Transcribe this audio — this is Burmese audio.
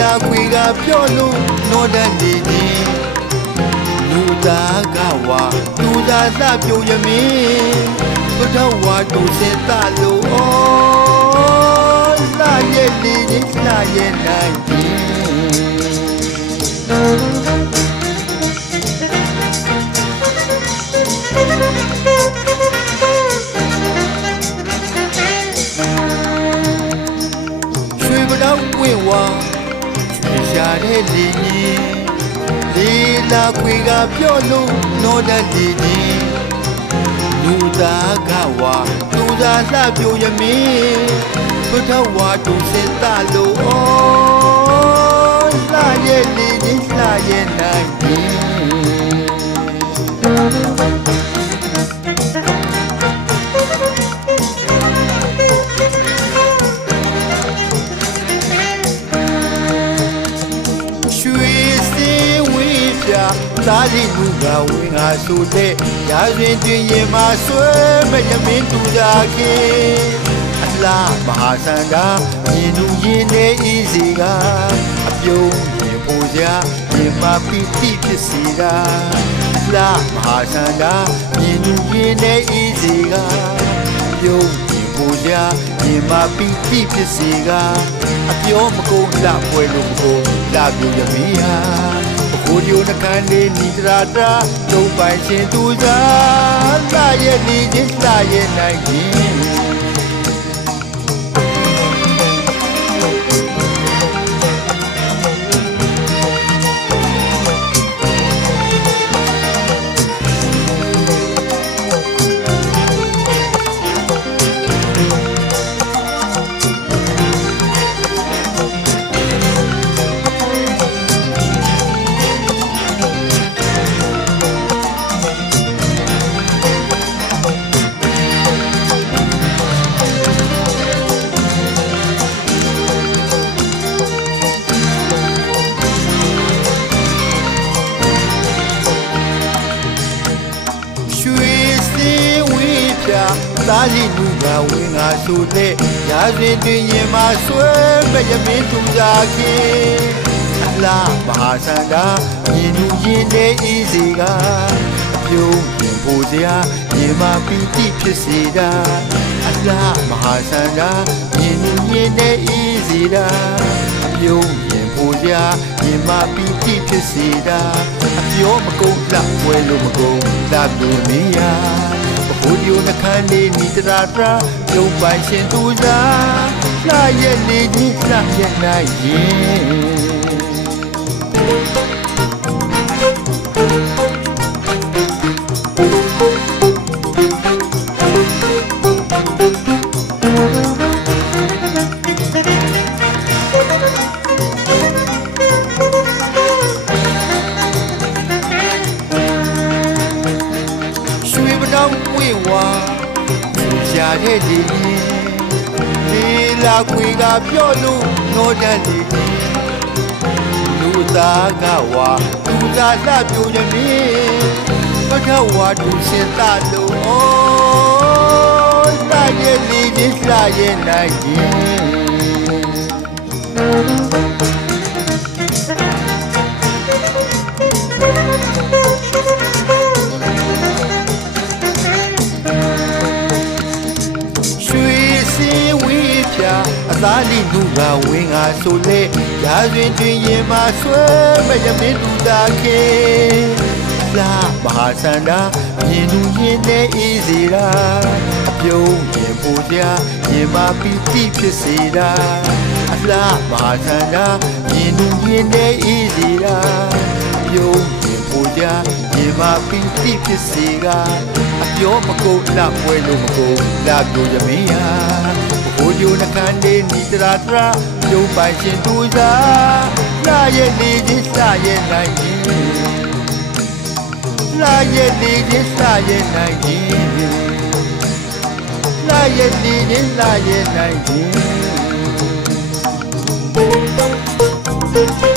လာခွေကပြောလို့နောတတ်နေသည်လူသားကဝါသူသားသပြုံရမင်းဘုဒ္ဓဝါတူစင်တလို့ဩလာရဲ့နေခြင်းလာရဲ့နိုင်ရွှေဘတော်ဝင်ဝါရှာတဲ့လေကြီးလေးလာခွေကပြောလို့နောတတ်နေသည်လူသားကဝါသူသားလှပြိုရမင်းဘုဒ္ဓဝါတူစင်တလို့ဩလာရဲ့လေကြီးလာရဲ့နိုင်သားလေးလူကဝင်ငါဆိုတဲ့ရာဇဝင်တွင်ရင်မဆွဲမရမင်းသူသားခင်အလားမဟာစန္ဒာမြင်သူရင်နေဤစီကအပြုံးရင်ပေါ်စရာရင်မပီတိဖြစ်စီတာအလားမဟာစန္ဒာမြင်သူရင်နေဤစီကအပြုံးရင်ပေါ်စရာရင်မပီတိဖြစ်စီကအပြောမကုန်လှပွဲလို့မကုန်လှပြရမင်းဟာကိုဒီယိုနှခမ်းလေးနီတရာတာသုံးပိုင်ရှင်သူသားလာရဲ့နေချင်းလာရဲ့နိုင်ခြင်းသားလေးလူကဝင်ငါဆိုတဲ့ရာဇဝင်တွင်ရင်မဆွဲမရမင်းသူသားခင်အလားမဟာစန္ဒာမြင်သူရင်နေဤစီကအပြုံးရင်ပေါ်စရာရင်မပီတိဖြစ်စေတာအလားမဟာစန္ဒာမြင်သူရင်နေဤစီတာအပြုံးရင်ပေါ်စရာရင်မပီတိဖြစ်စေတာအပြောမကုန်လှပွဲလို့မကုန်လှပြမင်းရဘုဒ္ဓယုနှခမ်းလေးနီတရာတာပြုံးပိုင်ရှင်သူသားလာရဲ့နေကြီးလာရဲ့နိုင်ရွှေဘတော်ဝင်ဝါရှာတဲ့လေကြီးလေးလာခွေကပြောလို့နောတတ်နေသည်လူသားကဝါသူသားလှပြိုရမင်းဘုဒ္ဓဝါတူစင်တလို့ဩလာရဲ့လေကြီးလာရဲ့နိုင်အသားလေးလူကဝင်ငါဆိုလေရာဇဝင်တွင်ရင်မဆွဲမရမင်းသူသားခင်လာမဟာစန္ဒာမြင်သူရင်နေဤစီတာအပြုံးရင်ပေါ်စရာရင်မပီတိဖြစ်စေတာအလားမဟာစန္ဒာမြင်သူရင်နေဤစီတာအပြုံးရင်ပေါ်စရာရင်မပီတိဖြစ်စေကအပြောမကုန်လှပွဲလို့မကုန်လှပြရမင်းဟာဘုဒ္ဓယုနှခမ်းလေးနီတရာတာပြုံးပိုင်ရှင်သူသားလာရဲ့နေကြီးလာရဲ့နိုင် လာရဲ့လေးချင်းလာရဲ့နိုင်ခြင်းလာရဲ့လေးချင်းလာရဲ့နိုင်ခြင်း